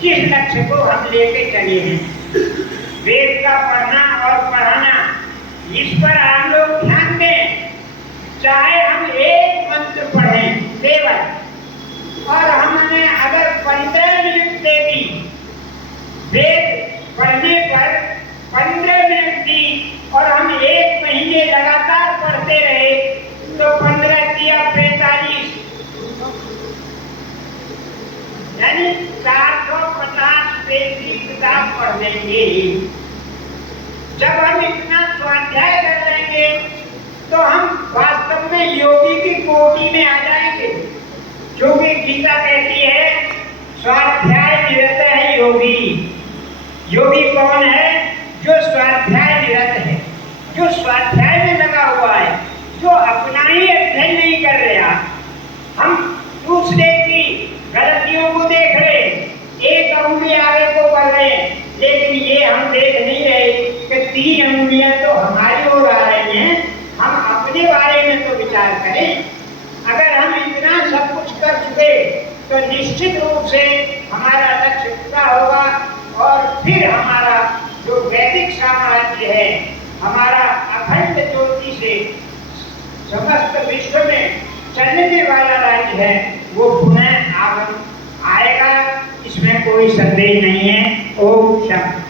जिस लक्ष्य को हम लेके चले हैं, वेद का पढ़ना और पढ़ाना, इस पर आप लोग ध्यान दें। चाहे हम एक मंत्र पढ़ें केवल, और हमने अगर 15 मिनट दे दी, वेद पढ़ने पर 15 मिनट दी और हम 1 महीने लगातार पढ़ते रहे, तो 15 दिया 45, यानी 450 पेज की किताब पढ़ लेंगे। जब हम इतना स्वाध्याय कर लेंगे तो हम वास्तव में योगी की कोटि में आ जाएंगे, क्योंकि गीता कहती है स्वाध्याय निरत है योगी। योगी कौन है? जो स्वाध्याय निरत है, जो स्वाध्याय में लगा हुआ है, जो अपना ही अध्ययन नहीं कर रहा। हम दूसरे की गलतियों को देख रहे, एक अंगुली आगे को बढ़ रहे, लेकिन ये हम देख नहीं रहे कि 3 अंगुलियां तो हमारी ओर आ रही हैं। हम अपने बारे में तो विचार करें। अगर हम इतना सब कुछ कर चुके तो निश्चित रूप से हमारा लक्ष्य पूरा होगा, और फिर हमारा जो वैदिक साम्राज्य है, हमारा अखंड ज्योति से समस्त विश्व में चलने वाला राज्य है, वो पुनः आएगा। इसमें कोई संदेह नहीं है। ओम शांति।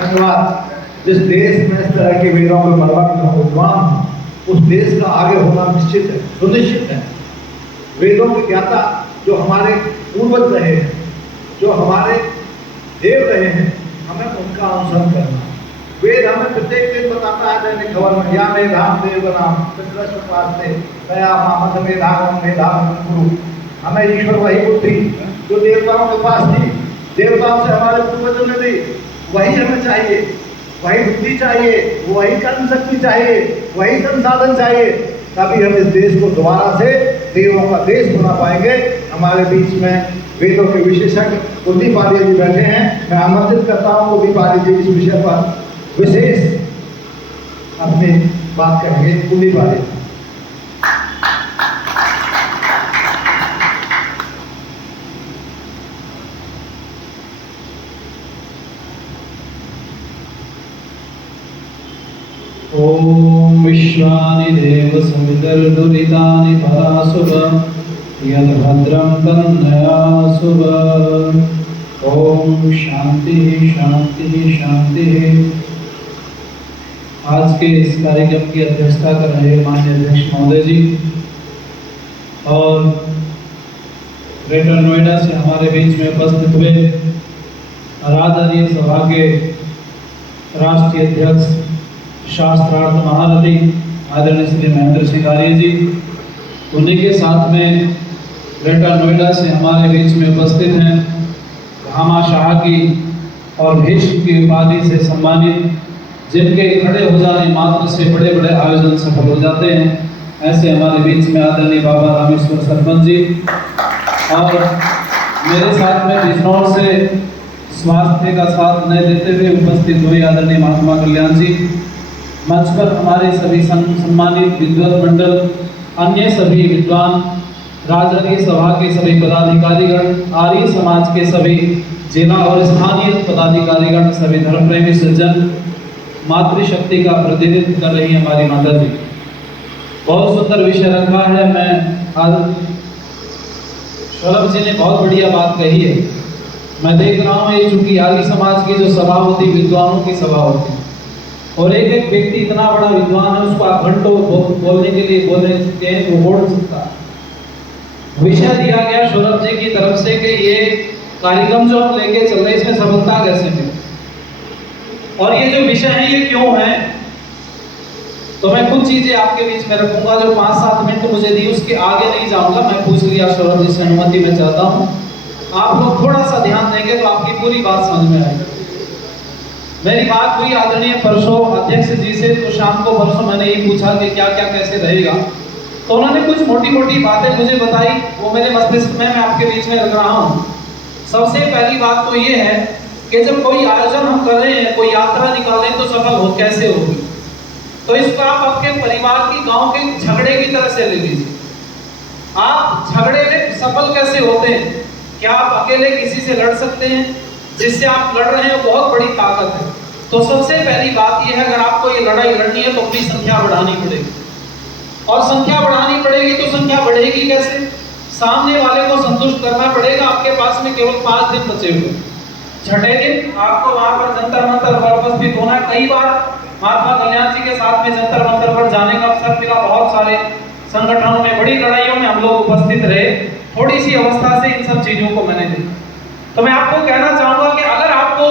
धन्यवाद। जिस देश में इस तरह के वेदों के मर्मज्ञ विद्वान, उस देश का आगे होना निश्चित है, सुनिश्चित है। वेदों के ज्ञाता जो हमारे पूर्वज रहे हैं, जो हमारे देव रहे हैं, हमें उनका अनुसरण करना। वेद हमें प्रत्येक दिन बताता है दैनिक खबर में, या में धाम देव नाम पितृस्वास्ते दया मामद में धाम गुरु। हमें ईश्वर वही बुद्धि जो देवताओं के पास थी, देवताओं से हमारे पूर्वजों ने दी, वही हमें चाहिए। वही बुद्धि चाहिए, वही कर्म शक्ति चाहिए, वही संसाधन चाहिए, तभी हम इस देश को दोबारा से देवों का देश बना पाएंगे। हमारे बीच में वेदों के विशेषज्ञ कुलदीप आर्य जी बैठे हैं। मैं आमंत्रित करता हूँ कुलदीप आर्य जी इस विषय पर विशेष अपनी बात करेंगे। कुलदीप आर्य जी। ओम विश्वानि देव समितिर्दुरितानि परासुभ यद्भद्रं तन्नयासुभ। ओम शांति शांति शांति। आज के इस कार्यक्रम की अध्यक्षता कर रहे माननीय अध्यक्ष महोदय जी और ग्रेटर नोएडा से हमारे बीच में उपस्थित हुए आराधनीय सभा के राष्ट्रीय अध्यक्ष शास्त्रार्थ महारथी आदरणीय श्री महेंद्र सिंह आर्य जी, उन्हीं के साथ में ग्रेटर नोएडा से हमारे बीच में उपस्थित हैं भामा शाह की और भीष्म की उपाधि से सम्मानित, जिनके खड़े हो जाने मात्र से बड़े बड़े आयोजन सफल हो जाते हैं, ऐसे हमारे बीच में आदरणीय बाबा रामेश्वर सरपंच जी, और मेरे साथ में बिजनौर से स्वास्थ्य का साथ न देते हुए उपस्थित हुए आदरणीय महात्मा कल्याण जी। मंच पर हमारे सभी सम्मानित विद्वत मंडल, अन्य सभी विद्वान, राजनीय सभा के सभी पदाधिकारीगण, आर्य समाज के सभी जिला और स्थानीय पदाधिकारीगण, सभी धर्म प्रेमी सज्जन, मातृशक्ति का प्रतिनिधित्व कर रही हमारी माता जी। बहुत सुंदर विषय रखा है। मैं आज शौरभ जी ने बहुत बढ़िया बात कही है। मैं देख रहा हूँ ये चूंकि आर्य समाज की जो सभा होती, विद्वानों की सभा होती, और एक एक व्यक्ति इतना बड़ा विद्वान है, उसको आप घंटों बोलने के लिए बोलने सकते हैं, वो बोल सकता है। विषय दिया गया सौरभ जी की तरफ से कि ये कार्यक्रम जो हम लेके चल रहे हैं इसमें सफलता कैसे मिले, और ये जो विषय है ये क्यों है। तो मैं कुछ चीजें आपके बीच में रखूंगा जो 5-7 मिनट मुझे दी, उसके आगे नहीं जाऊंगा। मैं पूछ लिया सौरभ जी से अनुमति मैं चाहता हूँ, आप लोग थोड़ा सा ध्यान देंगे तो आपकी पूरी बात समझ में आएगी। मेरी बात हुई आदरणीय परसों अध्यक्ष जी से, तो शाम को परसों मैंने ये पूछा कि क्या क्या कैसे रहेगा, तो उन्होंने कुछ मोटी मोटी बातें मुझे बताई, वो मेरे मस्तिष्क में मैं आपके बीच में रख रहा हूँ। सबसे पहली बात तो ये है कि जब कोई आयोजन हम कर रहे हैं, कोई यात्रा निकालें, तो सफल हो कैसे होगी, तो इसको आप आपके परिवार की, गांव के झगड़े की तरह से ले लीजिए। आप झगड़े में सफल कैसे होते हैं, क्या आप अकेले किसी से लड़ सकते हैं? जिससे आप लड़ रहे हैं बहुत बड़ी ताकत है। तो सबसे पहली बात यह है, अगर आपको ये लड़ाई लड़नी है तो अपनी संख्या बढ़ानी पड़ेगी। और संख्या बढ़ानी पड़ेगी तो संख्या बढ़ेगी कैसे? सामने वाले को संतुष्ट करना पड़ेगा। आपके पास में केवल 5 दिन बचे हुए, छठे दिन आपको वहां पर जंतर मंतर पर उपस्थित होना है। कई बार महात्मा कल्याण जी के साथ में जंतर मंतर पर जाने का अवसर मिला। बहुत सारे संगठनों में, बड़ी लड़ाइयों में हम लोग उपस्थित रहे। थोड़ी सी अवस्था से इन सब चीजों को मैंने देखा। तो मैं आपको कहना चाहूंगा कि अगर आपको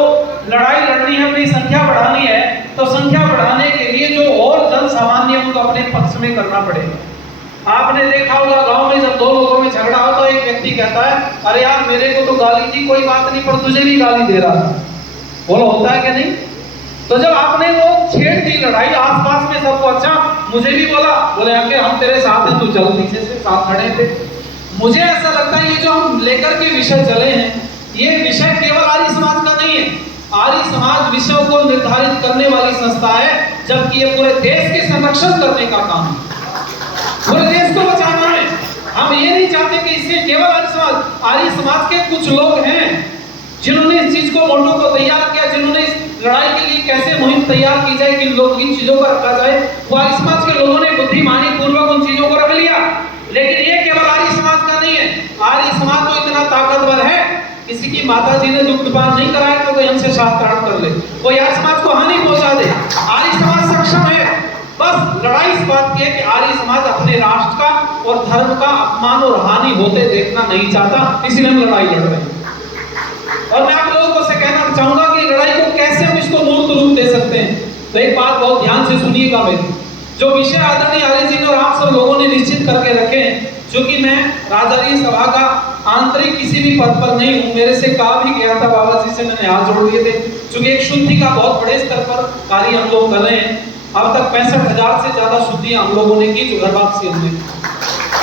लड़ाई लड़नी है, अपनी संख्या बढ़ानी है, तो संख्या बढ़ाने के लिए जो और जन सामान्य उनको अपने पक्ष में करना पड़ेगा। आपने देखा होगा गांव में जब 2 लोगों में झगड़ा हो तो एक व्यक्ति कहता है, अरे यार मेरे को तो गाली दी, कोई बात नहीं, पर तुझे भी गाली दे रहा था। बोलो होता है कि नहीं? तो जब आपने वो छेड़ दी लड़ाई आसपास में सबको, अच्छा मुझे भी बोला, बोले आके हम तेरे साथ हैं, तू चल पीछे से, साथ खड़े थे। मुझे ऐसा लगता है ये जो हम लेकर के विषय चले हैं, ये विषय केवल आर्य समाज का नहीं है। आर्य समाज विषयों को निर्धारित करने वाली संस्था है, जबकि ये पूरे देश के संरक्षण करने का काम है, पूरे देश को बचाना है। हम ये नहीं चाहते कि इससे केवल आर्य समाज के कुछ लोग हैं जिन्होंने इस चीज को मोटो को तैयार किया, जिन्होंने इस लड़ाई के लिए कैसे मुहिम तैयार की जाए, किन लोग इन चीजों को रखा जाए, वो आर्य समाज के लोगों ने बुद्धिमानी पूर्वक उन चीजों को रख लिया। लेकिन ये केवल आर्य समाज का नहीं है। आर्य समाज तो इतना ताकतवर है, किसी की माता जी ने दुग्धपान नहीं कराया तो कोई हमसे शास्त्रार्थ कर ले, कोई आर्य समाज को हानि पहुंचा दे। आर्य समाज सक्षम है। बस लड़ाई इस बात की है कि आर्य समाज अपने राष्ट्र का और धर्म का अपमान और हानि होते देखना नहीं चाहता, इसलिए हम लड़ाई लड़ रहे हैं। और मैं आप लोगों से कहना चाहूंगा कि लड़ाई को कैसे हम इसको मूर्त रूप दे सकते हैं। तो एक बात बहुत ध्यान से सुनिएगा मेरी, जो विषय आदरणीय आर्य जी ने और आप सब लोगों ने निश्चित करके रखे हैं, क्योंकि मैं राजार्य सभा का आंतरिक किसी भी पद पर नहीं हूं, मेरे से कहा भी गया था, बाबा जी से मैंने हाथ जोड़ दिए थे, क्योंकि एक शुद्धि का बहुत बड़े स्तर पर कार्य हम लोग कर रहे हैं। अब तक 65,000 से ज्यादा शुद्धियां हम लोगों ने की, जो गर्भाक्षी हमने,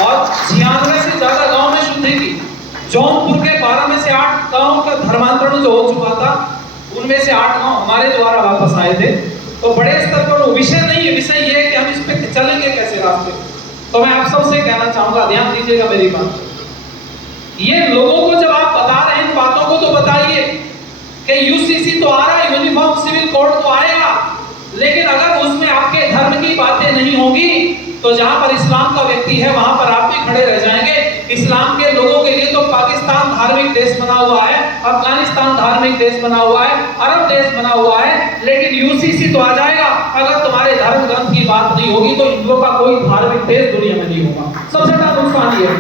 और 96 से ज्यादा गांव में शुद्धि की। जौनपुर के 12 में से 8 गांव का धर्मांतरण जो हो चुका था, उनमें से 8 गांव हमारे द्वारा वापस आए थे। तो बड़े स्तर पर वो विषय नहीं है, विषय ये है कि हम इस पे चलेंगे कैसे रास्ते। तो मैं आप सबसे कहना चाहूंगा, ध्यान दीजिएगा मेरी बात। ये लोगों को जब आप बता रहे हैं इन बातों को, तो बताइए कि यूसीसी तो आ रहा है, यूनिफॉर्म सिविल कोड तो आएगा, लेकिन अगर उसमें आपके धर्म की बातें नहीं होगी तो जहां पर इस्लाम का व्यक्ति है वहां पर आप भी खड़े रह जाएंगे। इस्लाम के लोगों के लिए तो पाकिस्तान धार्मिक देश बना हुआ है, अफगानिस्तान धार्मिक देश बना हुआ है, अरब देश बना हुआ है, लेकिन यूसीसी तो आ जाएगा। अगर तुम्हारे धर्म ग्रंथ की बात नहीं होगी तो हिंदुओं का कोई धार्मिक देश दुनिया में नहीं होगा। सबसे बड़ा नुकसान ये है,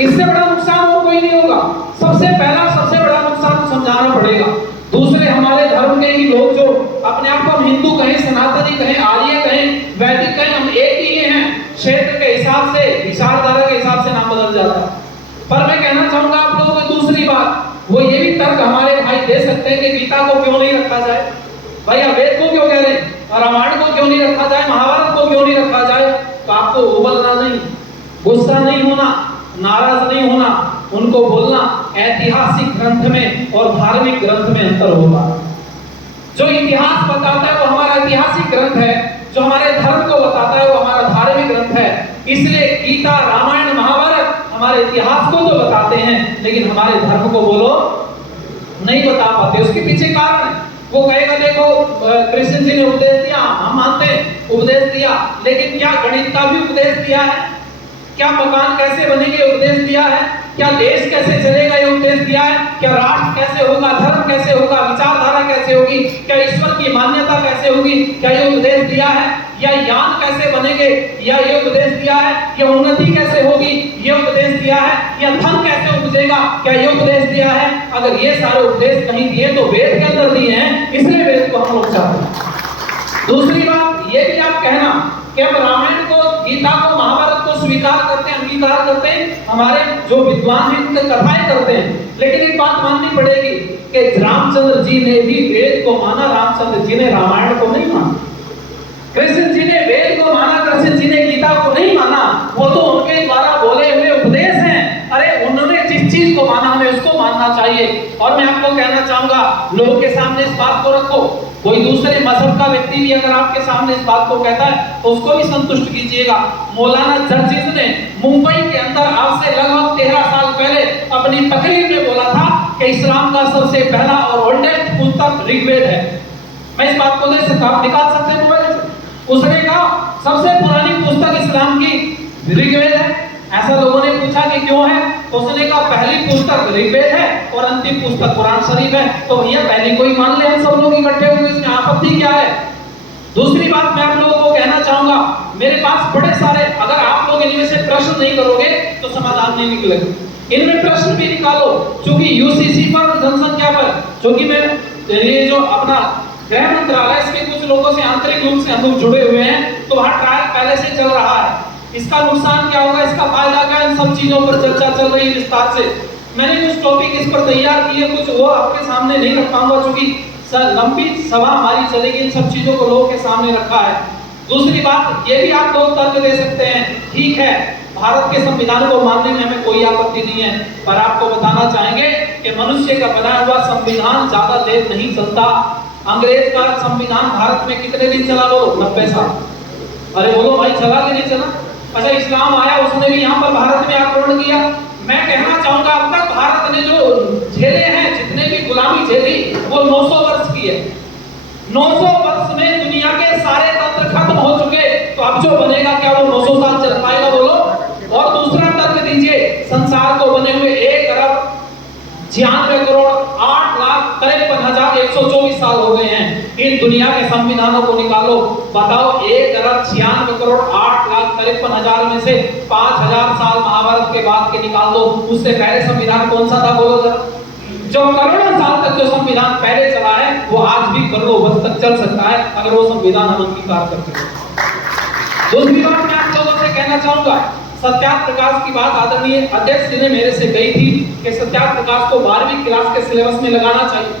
इससे बड़ा नुकसान और कोई नहीं होगा। सबसे पहला सबसे बड़ा नुकसान समझाना पड़ेगा। दूसरे हमारे धर्म के ही लोग जो अपने आप को हम हिंदू कहें, सनातनी कहें, आर्य कहें, वैदिक कहें, हम एक ही हैं। क्षेत्र के हिसाब से, विचारधारा के हिसाब से नाम बदल जाता है। पर मैं कहना चाहूंगा आप लोगों को दूसरी बात, वो ये भी तर्क हमारे भाई दे सकते हैं कि गीता को क्यों नहीं रखा जाए, भैया वेद को क्यों कह रहे हैं, रामायण को क्यों नहीं रखा जाए, महाभारत को क्यों नहीं रखा जाए। तो आपको उबलना नहीं, गुस्सा नहीं होना, नाराज नहीं होना, उनको बोलना ऐतिहासिक ग्रंथ में और धार्मिक ग्रंथ में अंतर होगा। जो इतिहास बताता है वो हमारा ऐतिहासिक ग्रंथ है, जो हमारे धर्म को बताता है वो हमारा धार्मिक ग्रंथ है। इसलिए गीता, रामायण, महाभारत हमारे इतिहास को तो बताते हैं, लेकिन हमारे धर्म को बोलो नहीं बता पाते। उसके पीछे कारण है, वो कहेगा देखो कृष्ण जी ने उपदेश दिया, हम मानते हैं उपदेश दिया, लेकिन क्या गणित का भी उपदेश दिया है, क्या मकान कैसे बनेंगे उपदेश दिया है, क्या देश कैसे चलेगा ये उपदेश दिया है, क्या राष्ट्र कैसे होगा, धर्म कैसे होगा, विचारधारा कैसे होगी, क्या ईश्वर की मान्यता कैसे होगी, क्या ये उपदेश दिया है, या यान कैसे बनेंगे, या ये उपदेश दिया है, या उन्नति कैसे होगी ये उपदेश दिया है, या धन कैसे उपजेगा क्या ये उपदेश दिया है। अगर ये सारे उपदेश नहीं दिए तो वेद के अंदर दिए हैं, इसलिए वेद को हम लोग चाहते हैं। दूसरी बात ये भी आप कहना कि हम रामायण को, गीता को, महाभारत को स्वीकार करते हैं, अंगीकार करते हैं, हमारे जो विद्वान हैं उनकी कथाएं करते हैं, लेकिन एक बात माननी पड़ेगी कि रामचंद्र जी ने भी वेद को माना, रामचंद्र जी ने रामायण को नहीं माना। कृष्ण जी ने वेद को माना, कृष्ण जी ने गीता को नहीं माना, वो तो उनके द्वारा बोले हुए उपदेश हैं। अरे उन्होंने जिस चीज को माना हमें उसको मानना चाहिए। और मैं आपको कहना चाहूंगा, लोगों के सामने इस बात को रखो, कोई दूसरे मजहब का व्यक्ति भी अगर आपके सामने इस बात को कहता है तो उसको भी संतुष्ट कीजिएगा। मौलाना जर्जिस ने मुंबई के अंदर आज से लगभग 13 साल पहले अपनी अपनी तकरीर में बोला था कि इस्लाम का सबसे पहला और ओल्डेस्ट पुस्तक ऋग्वेद है। मैं इस बात को दे सकता, आप निकाल सकते हैं मोबाइल से। उसने कहा सबसे पुरानी पुस्तक इस्लाम की ऋग्वेद है। ऐसा लोगों ने पूछा कि क्यों है, तो उसने कहा पहली पुस्तक ऋग्वेद है और अंतिम पुस्तक कुरान शरीफ है, तो भैया पहली को ही मान ले हम सब लोग इकट्ठे हुए, इसमें आपत्ति क्या है। दूसरी बात मैं आप लोगों को कहना चाहूंगा, मेरे पास बड़े सारे, अगर आप लोग इनमें से प्रश्न नहीं करोगे तो समाधान नहीं निकलेगा। इनमें प्रश्न भी निकालो, क्योंकि यूसीसी पर, जनसंख्या पर, क्योंकि मैं ये जो अपना गृह मंत्रालय इसके कुछ लोगों से आंतरिक रूप से हम लोग जुड़े हुए हैं, तो वहां ट्रायल पहले से चल रहा है। इसका नुकसान क्या होगा, इसका फायदा क्या, इन सब चीजों पर चर्चा चल रही है विस्तार से। मैंने कुछ टॉपिक इस पर तैयार किए, कुछ वो आपके सामने नहीं रख पाऊंगा क्योंकि लंबी सभा हमारी चलेगी, इन सब चीजों को लोगों के सामने रखा है। दूसरी बात ये भी आप लोग तर्क दे सकते हैं, ठीक है भारत के संविधान को मानने में हमें कोई आपत्ति नहीं है, पर आपको बताना चाहेंगे कि मनुष्य का बनाया हुआ संविधान ज्यादा देर नहीं चलता। अंग्रेज का संविधान भारत में कितने दिन चला, बोलो 90 साल। अरे बोलो भाई, चला कि नहीं चला। अच्छा इस्लाम आया, उसने भी यहाँ पर भारत में आक्रमण किया। मैं कहना चाहूंगा अब तक भारत ने जो झेले हैं, जितने भी गुलामी झेली, वो 900 वर्ष की है। 900 वर्ष में दुनिया के सारे तंत्र खत्म हो चुके, तो अब जो बनेगा क्या वो 900 साल चल पाएगा, बोलो। और दूसरा तर्क दीजिए, संसार को बने हुए 1 अरब 96 करोड़ 8,53,124 साल हो गए हैं। इन दुनिया के संविधानों को निकालो, बताओ 1 अरब 96 करोड़ 8,53,000 में से 5,000 साल महाभारत के बाद के निकाल दो, उससे पहले संविधान कौन सा था, बोलो जरा। जो करोड़ों साल तक जो संविधान पहले चला है, वो आज भी करोड़ों वर्ष तक चल सकता है, अगर वो संविधान हम अंगीकार करते हैं। दूसरी बात मैं आप लोगों से कहना चाहूंगा, सत्याप्रकाश की बात आदरणीय अध्यक्ष जी ने मेरे से कही थी कि सत्याप्रकाश को 12वीं क्लास के सिलेबस में लगाना चाहिए।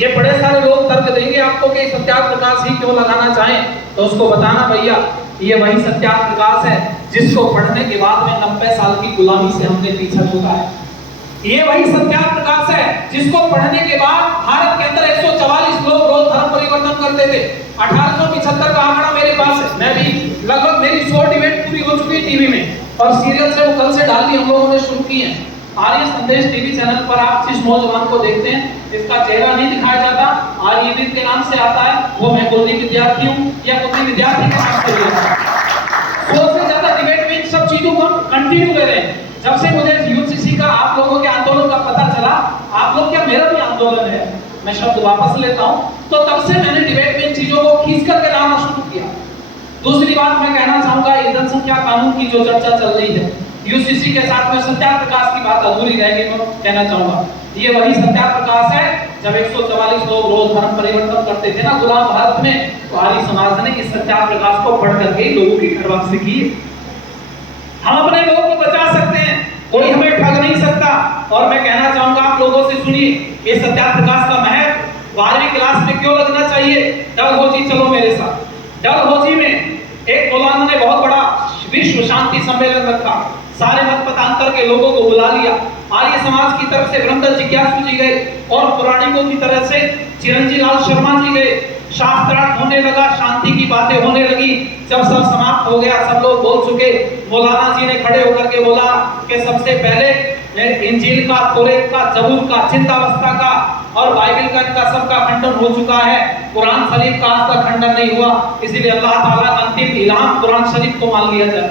ये बड़े सारे लोग तर्क देंगे आपको कि सत्याप्रकाश ही क्यों लगाना चाहें, तो उसको बताना भैया ये वही सत्याप्रकाश है जिसको पढ़ने के बाद में 90 साल की गुलामी से हमने पीछा छूटा है। ये वही सत्याप्रकाश है जिसको पढ़ने के बाद भारत के अंदर 144 लोग रोज धर्म परिवर्तन करते थे। 1875 का आंकड़ा मेरे पास है, मैं भी लगभग मेरी 100 डिबेट पूरी हो चुकी है टीवी में, और सीरियल से वो कल से डालनी हम लोगों ने शुरू की है। आर्य संदेश टीवी चैनल पर आप जिस नौजवान को देखते हैं, इसका चेहरा नहीं दिखाया जाता, आर्यवीर के नाम से आता है, वो मैं कोई विद्यार्थी हूँ या कोई विद्यार्थी के नाम से लिया। 100 से ज्यादा डिबेट में इन सब चीजों को कंटिन्यू कर रहे हैं। जब से मुझे यूसीसी का, आप लोगों के आंदोलन का पता चला, आप लोग क्या, मेरा भी आंदोलन है, मैं शब्द वापस लेता हूं, तो तब से मैंने डिबेट में इन चीजों को खींच करके लाना शुरू किया। दूसरी बात मैं कहना चाहूंगा, ये जनसंख्या कानून की जो चर्चा चल रही है, यूसीसी के साथ में सत्याप्रकाश की बात अधूरी रह गई, मैं कहना चाहूंगा ये वही सत्याप्रकाश है जब 144 लोग रोज धर्म परिवर्तन करते थे ना गुलाम भारत में, तो आर्य समाज ने इस सत्याप्रकाश को पढ़ करके लोगों की खरवासी की। हम अपने लोगों को बचा सकते हैं, कोई हमें ठग नहीं सकता। और मैं कहना चाहूंगा आप लोगों से, सुनिए, ये सत्याप्रकाश का महत्व 12वीं क्लास में क्यों लगना चाहिए। डलहौजी चलो मेरे साथ। डलहौजी में एक मौलाना ने बहुत बड़ा विश्व शांति सम्मेलन रखा, सारे मत मतांतर के लोगों को बुला लिया। आर्य समाज की तरफ से ब्रह्मदत्त जिज्ञासु जी गए और पौराणिकों की तरफ से चिरंजी लाल शर्मा जी गए। शास्त्रार्थ होने लगा, शांति की बातें होने लगी। जब सब समाप्त हो गया, सब लोग बोल चुके, मौलाना जी ने खड़े होकर के बोला कि सबसे पहले इंजील का, तौरात का, जबूर का, चिंतावस्था का और बाइबल का, इनका सबका खंडन हो चुका है। कुरान शरीफ का आज तक खंडन नहीं हुआ, इसीलिए अल्लाह ताला का अंतिम इल्हाम कुरान शरीफ को मान लिया जाए।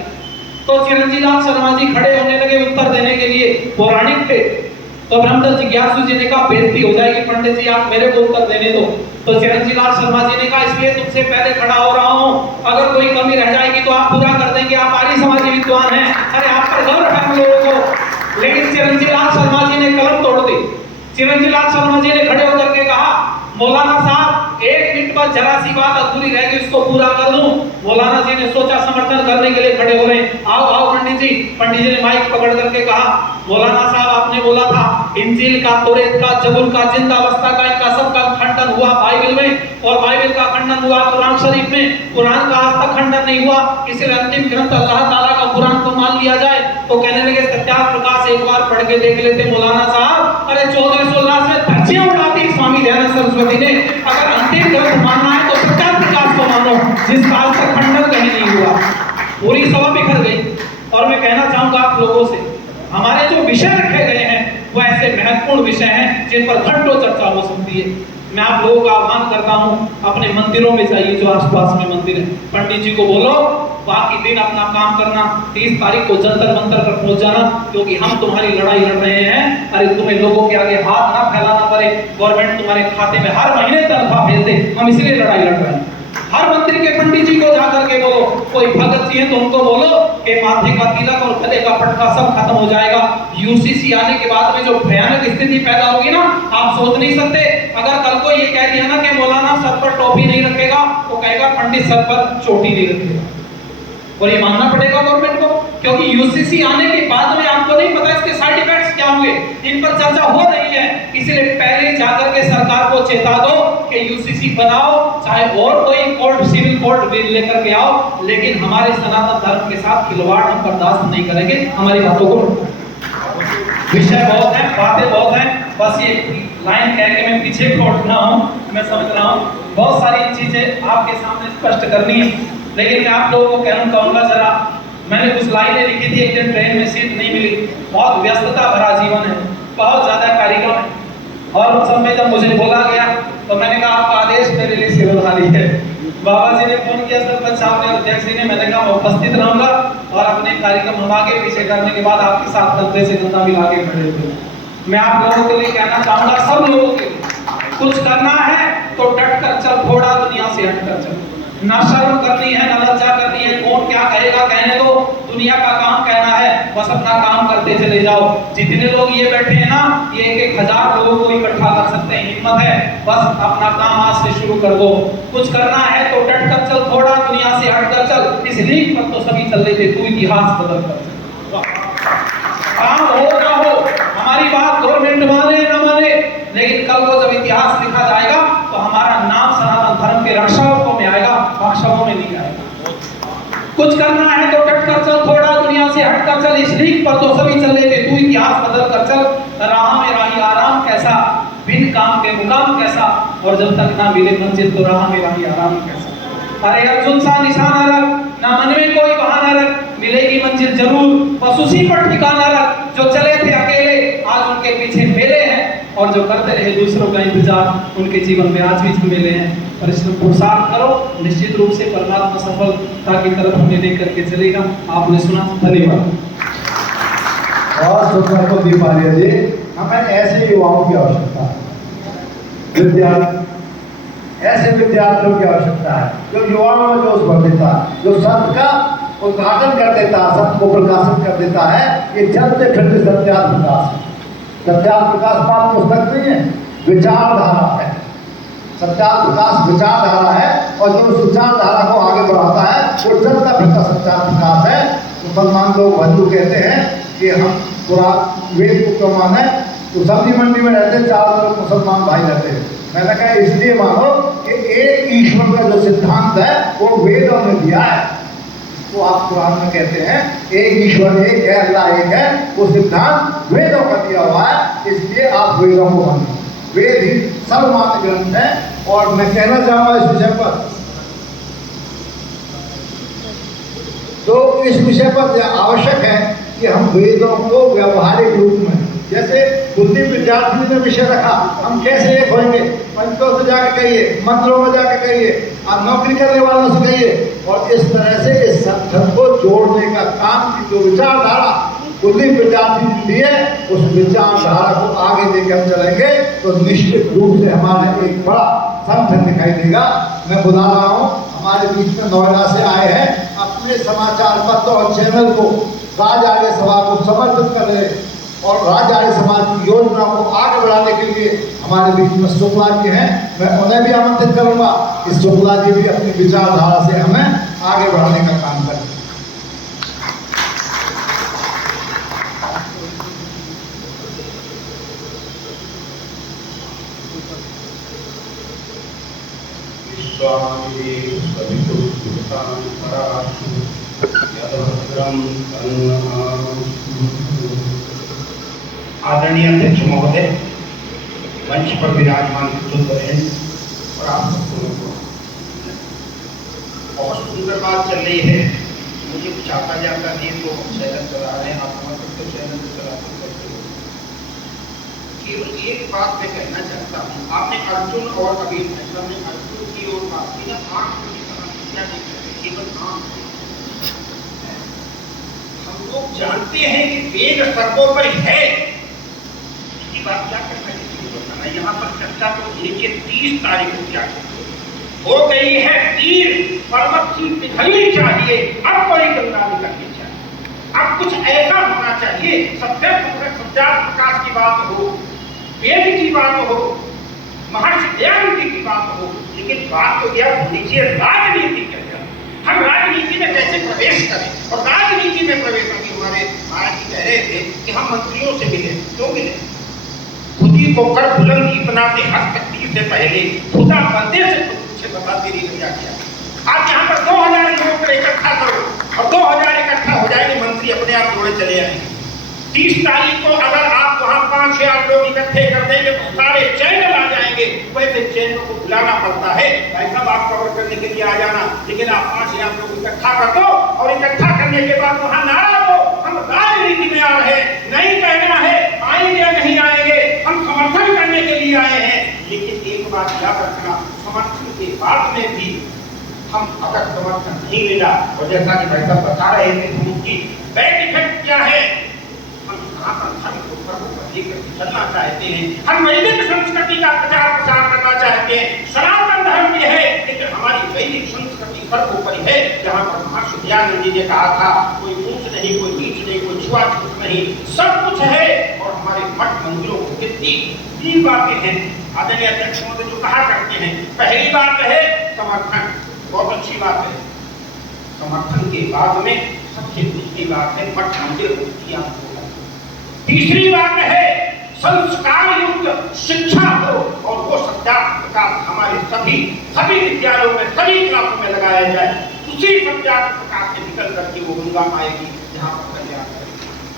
तो चिरंजी लाल शर्मा जी खड़े होने लगे उत्तर देने के लिए, पौराणिक थे। तो ब्रह्मदत्त जिज्ञासु जी ने कहा बेइज्जती हो जाएगी पंडित जी, आप मेरे को उत्तर देने दो। तो चिरंजी लाल शर्मा जी ने कहा इसलिए तुमसे पहले खड़ा हो रहा हूं, अगर कोई कमी रह जाएगी तो आप पूरा कर देंगे, आप आर्य समाजी विद्वान हैं, अरे आप पर गर्व है हम लोगों को। लेकिन चिरंजी लाल शर्मा जी ने कलम तोड़ दी। चिरंजी लाल शर्मा जी ने खड़े होकर के कहा मौलाना साहब 1 मिनट पर जरा सी बात अधूरी रह गई, उसको पूरा कर दूं। मौलाना जी ने सोचा समर्थन करने के लिए खड़े हो रहे, आओ आओ पंडित जी। पंडित जी ने माइक पकड़ करके कहा मौलाना साहब आपने बोला था इंजील का, तौरात का, जबूर का, जिंदावस्था का, इनका सबका खंडन हुआ बाइबल में, और बाइबल का खंडन हुआ कुरान शरीफ में, कुरान का आज तक खंडन नहीं हुआ, इसलिए अंतिम ग्रंथ अल्लाह ताला का कुरान को मान लिया जाए। तो कहने लगे सत्याप्रकाश एक बार पढ़ के देख लेते मौलाना साहब। अरे 1416 में धज्जियां उड़ाती स्वामी दयानंद सरस्वती ने, अगर अंतिम ग्रंथ मानना है तो सत्याप्रकाश को मानो जिसका आज तक खंडन कहीं नहीं हुआ। पूरी सभा बिखर गई। और मैं कहना चाहूंगा आप लोगों से, हमारे जो विषय रखे गए हैं महत्वपूर्ण विषय हैं जिन पर घंटों चर्चा हो सकती है। मैं आप लोगों का आह्वान करता हूं, अपने मंदिरों में जाइए, जो आसपास में मंदिर है, पंडित जी को बोलो बाकी दिन अपना काम करना, 30 तारीख को जंतर मंतर पर पहुंच जाना, क्योंकि हम तुम्हारी लड़ाई लड़ रहे हैं। अरे तुम्हें लोगों के आगे हाथ ना फैलाना पड़े, गवर्नमेंट तुम्हारे खाते में हर महीने तनख्वाह भेज दे, हम इसलिए लड़ाई लड़ रहे हैं। हर मंदिर के पंडित जी को जाकर के बोलो, कोई भगत जी है तो उनको बोलो कि माथे का तिलक और गले का पटका सब खत्म हो जाएगा। यूसीसी आने के बाद में जो भयानक स्थिति पैदा होगी ना, आप सोच नहीं सकते। अगर कल को ये कह दिया ना कि मौलाना सर पर टोपी नहीं रखेगा, तो कहेगा पंडित सर पर चोटी नहीं रखेगा, और ये मानना पड़ेगा गवर्नमेंट को, क्योंकि यूसीसी आने के बाद में आपको नहीं पता इसके साइड इफेक्ट्स क्या होंगे, इन पर चर्चा हो रही है। इसलिए पहले जाकर के सरकार को चेता दो कि यूसीसी बनाओ, चाहे और कोई कोर्ट, सिविल कोर्ट बिल लेकर के आओ, लेकिन हमारे सनातन धर्म के साथ खिलवाड़ हम बर्दाश्त नहीं करेंगे। हमारी बातों को विषय बहुत है, बातें बहुत हैं, बस ये लाइन कह के मैं पीछे छोड़ रहा हूँ, मैं समझ रहा हूँ बहुत सारी चीजें आपके सामने स्पष्ट करनी है, लेकिन मैं आप लोगों को कहूँगा जरा, मैंने कुछ लाइनें लिखी थी, एक दिन ट्रेन में सीट नहीं मिली, बहुत व्यस्तता भरा जीवन है, बहुत ज्यादा कार्यक्रम है, और उस समय जब मुझे बोला गया तो मैंने कहा आपका आदेश मेरे लिए सिरधारी है। बाबा जी ने फोन किया, सरपंच साहब ने, अध्यक्ष जी ने, मैंने कहा मैं उपस्थित रहूंगा, और अपने कार्यक्रम हम आगे पीछे करने के बाद आपके साथ कंधे से कंधा मिला के खड़े हुए। मैं आप लोगों के लिए कहना चाहूंगा, सब लोगों के लिए कुछ करना है तो डट कर चल, थोड़ा दुनिया से हट कर चल, ना शर्म करनी है, ना लज्जा करनी है, कौन क्या कहेगा कहने दो, दुनिया का काम कहना है, बस अपना काम करते चले जाओ। जितने लोग ये बैठे हैं ना, ये 1,000 लोगों को इकट्ठा कर सकते हैं, हिम्मत है, बस अपना काम आज से शुरू कर दो। कुछ करना है तो डट कर चल, थोड़ा दुनिया से हट कर चल, इस लीग पर तो सभी चल रहे थे, तू इतिहास बदल कर चल। काम हो ना हो, हमारी बात गवर्नमेंट माने ना माने, लेकिन कल को जब इतिहास लिखा जाएगा तो हमारा नाम सनातन धर्म के रक्षकों में आएगा, भाषाओं में नहीं आएगा। कुछ करना है तो डट कर चल, थोड़ा दुनिया से हट कर चल, इस लीग पर तो सभी चल रहे थे, तू इतिहास बदल कर चल। राह में राही आराम कैसा, बिन काम के मुकाम कैसा, और जब तक ना मिले मंजिल तो राह में राही आराम कैसा। अरे अर्जुन सा निशाना रख, ना मन में कोई बहाना रख, मिलेगी मंजिल जरूर, बस उसी पर ठिकाना रख। जो चले थे अकेले, आज उनके पीछे मेले हैं, और जो करते रहे दूसरों का इंतजार, उनके जीवन में आज भी झमेले हैं। परिश्रम पुरुषार्थ करो, निश्चित रूप से परमात्मा सफलता की तरफ हमें लेकर के चलेगा। आपने सुना, धन्यवाद। और सुनकर को दीपाली जी, हमें ऐसे युवाओं की आवश्यकता है, ऐसे विद्यार्थियों की आवश्यकता है जो युवाओं में जोश भर देता है, जो सत्य का उद्घाटन कर देता है, सत्य को प्रकाशित कर देता है। ये चलते फिरते सत्यार्थ विकास है। सत्यार्थ विकास बात पुस्तक नहीं है, विचारधारा है। सत्यार्थ विकास विचारधारा है, और जो उस विचारधारा को आगे बढ़ाता है वो चलता फिरता सत्यार्थ विकास है। मुसलमान लोग बंधु कहते हैं कि हम पूरा वेद को क्यों माने, तो सब्जी मंडी में रहते 4 लोग मुसलमान भाई रहते हैं। मैंने कहा इसलिए मानो कि एक ईश्वर का जो सिद्धांत है वो वेदों में दिया है, तो आप कुरान में कहते हैं एक ईश्वर एक है, अल्लाह एक है, वो सिद्धांत वेदों का दिया हुआ है, इसलिए आप वेदों को मानिए। वेद ही सर्वमान्य ग्रंथ है। और मैं कहना चाहूँगा इस विषय पर, तो इस विषय पर आवश्यक है कि हम वेदों को व्यावहारिक रूप में, जैसे बुद्धि विद्यार्थी ने विषय रखा, हम कैसे एक होंगे, पंचों से जाके कहिए, मंत्रों में जाके कहिए, आप नौकरी करने वालों से कहिए, और इस तरह से इस संगठन को जोड़ने का काम की जो विचारधारा बुद्धि विद्यार्थी ने लिए, उस विचारधारा को आगे लेकर हम चलेंगे तो निश्चित रूप से हमारे एक बड़ा संगठन दिखाई देगा। मैं बुला रहा हूँ, हमारे बीच में नोएडा से आए हैं, अपने समाचार पत्र और चैनल को राज आर्य सभा को समर्पित कर रहे, और राज आर्य समाज की योजना को आगे बढ़ाने के लिए हमारे बीच में शुक्ला जी हैं। मैं उन्हें भी आमंत्रित करूंगा, इस शुक्ला जी भी अपनी विचारधारा से हमें आगे बढ़ाने का काम करें। आदरणीय अध्यक्ष महोदय, मंच पर विराजमान बुजुर्ग हैं, और आप सबको बहुत सुंदर बात चल रही है। मुझे कुछ आता जाता नहीं तो चैनल चला रहे हैं, आप हमारे तो चैनल चला सकते हो। केवल एक बात मैं कहना चाहता हूँ, आपने अर्जुन और कबीर साहब ने अर्जुन की ओर बात की ना, आंख की तरह क्या देख रहे, केवल आंख। हम लोग जानते हैं कि वेद सर्वोपरि है, इसकी बात क्या करना है किसी को बताना। यहाँ पर चर्चा तो देखिए 30 तारीख को क्या हो गई है, तीर पर्वत की पिघलनी चाहिए, अब कोई गंगा निकलनी चाहिए, अब कुछ ऐसा होना चाहिए, सत्यार्थ प्रकाश की बात हो, वेद की बात हो, महर्षि दयानंद की बात हो, लेकिन बात तो यह होनी चाहिए राजनीति के अंदर। हम राजनीति में कैसे प्रवेश करें, और राजनीति में प्रवेश करके हमारे महाराज जी कह रहे थे कि हम मंत्रियों से मिले, क्यों मिले? खुदी को कर बुलंद इतना से हक तकदीर से पहले खुदा बंदे से बता तेरी रजा क्या। आज यहाँ पर 2000 लोगों को इकट्ठा करो और 2000 इकट्ठा हो जाएंगे, मंत्री अपने आप जोड़े चले आएंगे। 30 तारीख को अगर आप वहाँ 5-6 लोग इकट्ठे कर देंगे तो सारे चैनल आ जाएंगे। वैसे चैनल को बुलाना पड़ता है, भाई साहब आप कवर करने के लिए आ जाना, लेकिन आप 5-6 लोग इकट्ठा कर दो और इकट्ठा करने के बाद वहाँ नारा दो, हम राजनीति में आ रहे हैं, नहीं कहना है आएंगे या नहीं आएंगे, हम समर्थन करने के लिए आए हैं। लेकिन एक बात याद रखना, समर्थन के बाद में भी हम अगर समर्थन नहीं मिला, और जैसा कि भाई साहब बता रहे थे उनकी बैड इफेक्ट क्या है, हम सनातन धर्म को प्रभु लेकर चलना चाहते हैं, हम वैदिक संस्कृति का प्रचार प्रसार करना चाहते हैं। सनातन धर्म ये है, लेकिन हमारी वैदिक संस्कृति सर्वोपरि है। जहाँ पर महर्षि दयानंद जी ने कहा था, कोई ऊंच नहीं, कोई नीच नहीं, कोई छुआछूत नहीं, सब कुछ है। और हमारे मठ मंदिरों को कितनी 3 बातें हैं आदरणीय अध्यक्ष महोदय जो कहा करते हैं। पहली बात है समर्थन, बहुत अच्छी बात है। समर्थन के बाद में सबसे दूसरी बात है मठ मंदिर की आपको। तीसरी बात है संस्कार युक्त शिक्षा हो, और वो सत्यार्थ प्रकाश हमारे सभी विद्यालयों में, सभी क्लासों में लगाया जाए। उसी सत्यार्थ प्रकाश से निकल करके वो गंगा आएगी जहाँ पर कल्याण करेगी।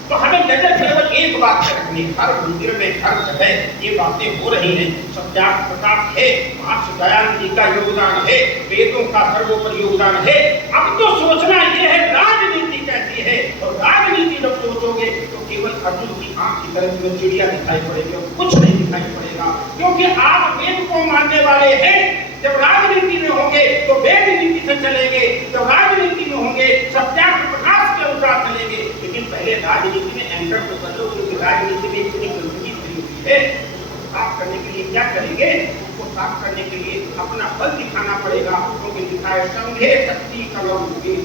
तो हमें नजर केवल एक बात पे रखनी, हर मंदिर में हर जगह ये बातें हो रही हैं। सत्यार्थ प्रकाश है, महर्षि दयानंद जी का योगदान है, वेदों का सर्वोपरि योगदान है। अब तो सोचना ये है राजनीति कैसी है, और राजनीति जब सोचोगे तो केवल अर्जुन की आंख की तरफ में चिड़िया दिखाई पड़ेगी और कुछ नहीं दिखाई पड़ेगा, क्योंकि आप वेद को मानने वाले हैं। जब राजनीति में होंगे तो वेद नीति से चलेंगे, जब राजनीति में होंगे सत्यार्थ प्रकाश के अनुसार चलेंगे। लेकिन पहले राजनीति में एंटर तो कर लो, क्योंकि राजनीति में इतनी गंदगी भरी हुई है। उसको साफ करने के लिए क्या करेंगे? उसको साफ करने के लिए अपना बल दिखाना पड़ेगा, क्योंकि दिखाए संघे शक्ति कलम होगी।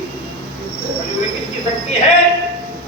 किसकी शक्ति है?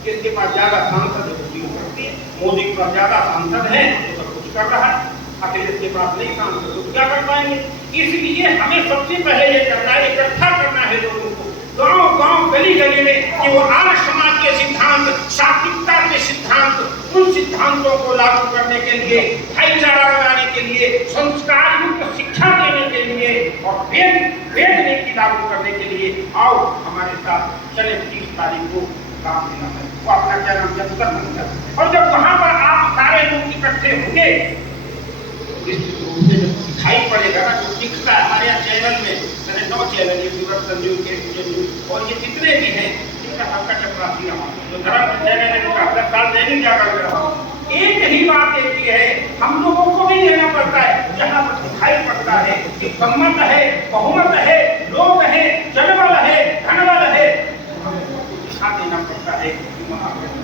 जिसके पास ज्यादा सांसद है उसकी शक्ति है। मोदी के पास ज्यादा सांसद है तो सब कुछ कर रहा है, अकेले के पास नहीं सांसद तो क्या कर पाएंगे? इसलिए हमें सबसे पहले ये करना है, इकट्ठा करना है लोगों को, गांव गांव गली गली में, कि वो आर्य समाज के सिद्धांत, सात्विकता के सिद्धांत, उन सिद्धांतों को लागू करने के लिए, भाईचारा बनाने के लिए, संस्कार युक्त शिक्षा देने के लिए और वेद नीति लागू करने के लिए आओ हमारे साथ चले। 30 तारीख को काम देना है, वो अपना क्या नाम जंतर मंतर। और जब वहां पर आप सारे लोग इकट्ठे होंगे, निश्चित रूप से दिखाई पड़ेगा ना, जो दिखता है हमारे यहाँ चैनल में, मैंने 9 चैनल, ये सूरत संजीव के और ये जितने भी हैं, इनका सबका चपरासी रहा, जो धर्म चैनल है उनका 10 साल दैनिक जागरण रहा। एक ही बात एक ही है, हम लोगों को भी देना पड़ता है जहाँ पर दिखाई पड़ता है कि सम्मत है, बहुमत है, लोग है, जनबल है, धनबल है, दिखा देना पड़ता है कि वहाँ पर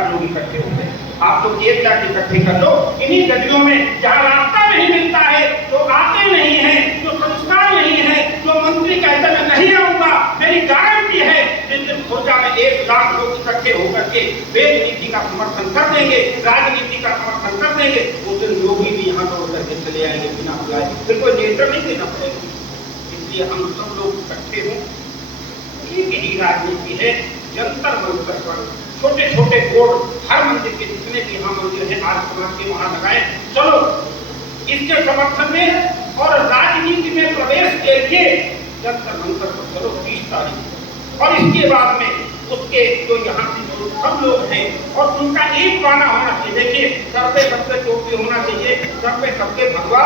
लोग इकट्ठे होते हैं। आप लोग 1 लाख इकट्ठे कर लो इन्हीं गलियों में, जहाँ रास्ता नहीं मिलता है, लोग आते नहीं है, जो संस्कार नहीं है, जो मंत्री कहते मैं नहीं आऊंगा, मेरी गारंटी है जिस दिन खोजा में 1 लाख लोग इकट्ठे होकर के वेद नीति का समर्थन कर देंगे, राजनीति का समर्थन कर देंगे, उस दिन योगी भी यहाँ दौड़ करके चले आएंगे बिना बुलाए, फिर कोई नेतृत्व नहीं देना पड़ेगा। इसलिए हम सब लोग इकट्ठे हों, एक ही राजनीति है। जंतर मंतर पर छोटे छोटे बोर्ड हर मंदिर के जितने भी यहाँ मंदिर हैं आर्य समाज के वहां लगाए। चलो इसके समर्थन में और राजनीति में प्रवेश के लिए जंतर मंतर पर चलो 30 तारीख। और इसके बाद में उसके जो यहाँ से जो सब लोग हैं और उनका एक गाना होना चाहिए। देखिए सर पे सबके टोपी होना चाहिए, सर पे सबके भगवा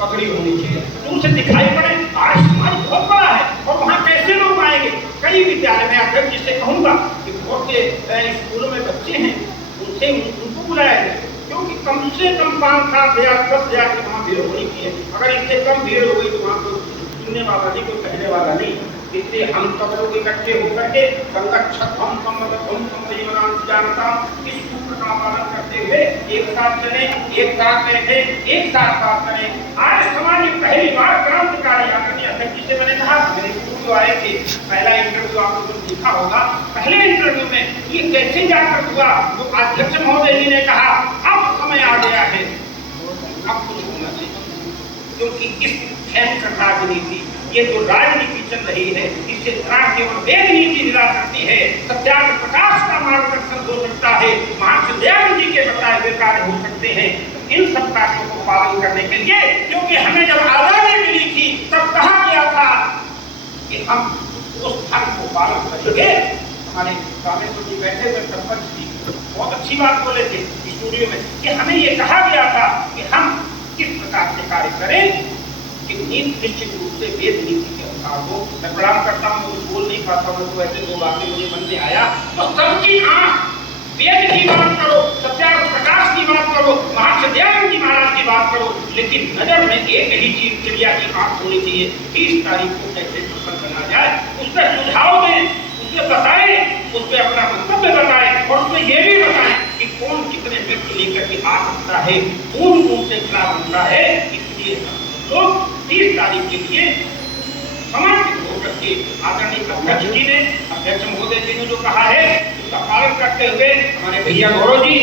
पगड़ी होनी चाहिए, तो उसे दिखाई पड़े आर्य समाज बहुत बड़ा है। और वहाँ कैसे लोग आएंगे? कई विद्यालय में आकर जिससे कहूंगा कम 5-7 हज़ार 10 हज़ार की वहाँ भीड़ होनी चाहिए। अगर इससे कम भीड़ हो गई तो वहाँ को सुनने वाला नहीं, कोई कहने वाला नहीं। इसलिए हम सब लोग इकट्ठे होकर के संरक्षक हम जीवनांत जानता इस सूत्र का पालन करते हुए एक साथ चले, एक साथ बैठे, एक साथ बात करें। आज समाज में पहली बार क्रांतिकारी आदरणीय अध्यक्ष जी से मैंने कहा, मेरे गुरु आए थे, पहला इंटरव्यू आप लोगों ने देखा होगा। पहले इंटरव्यू में ये कैसे जाकर हुआ, जो अध्यक्ष महोदय जी ने कहा अब समय आ गया है, अब कुछ होना चाहिए, क्योंकि इस भयंकर राजनीति, ये जो राजनीति चल रही है, इससे राष्ट्र केवल एक नीति हिला सकती है, सत्याग्रह प्रकाश का मार्गदर्शन हो सकता है, महर्षि दयानंद जी के बताए हुए कार्य हो सकते हैं। इन सब कार्यों को पालन करने के लिए, क्योंकि हमें जब आजादी मिली थी तब कहा गया था कि हम उस धर्म को पालन करेंगे। हमारे कामेश्वर जी बैठे हुए सरपंच जी बहुत अच्छी बात बोले थे स्टूडियो में कि हमें ये कहा गया था कि हम किस प्रकार से कार्य करें कि नीति निश्चित रूप से वेद नीति के अनुसार हो। मैं प्रणाम करता हूँ, बोल नहीं पाता हूँ, तो ऐसे दो बातें मुझे मन में आया। तो सबकी आँख वेद की बात करो, सत्याग्रह प्रकाश की बात करो, महर्षि दयानंद जी महाराज की बात करो, लेकिन नजर में एक ही चीज चिड़िया की आँख होनी चाहिए। 30 तारीख को कैसे सफल बना जाए, उस पर सुझाव दें, उसमें बताएं, उस पर अपना मंतव्य बताएं और उसमें ये भी बताएं कि कौन कितने व्यक्ति लेकर के आ सकता है, कौन से खिलाफ बनता है। इसलिए लोग 30 तारीख के लिए समर्पित होकर के आदरणीय अध्यक्ष जी ने, अध्यक्ष महोदय जी ने जो कहा है उसका पालन करते हुए हमारे भैया गौरव जी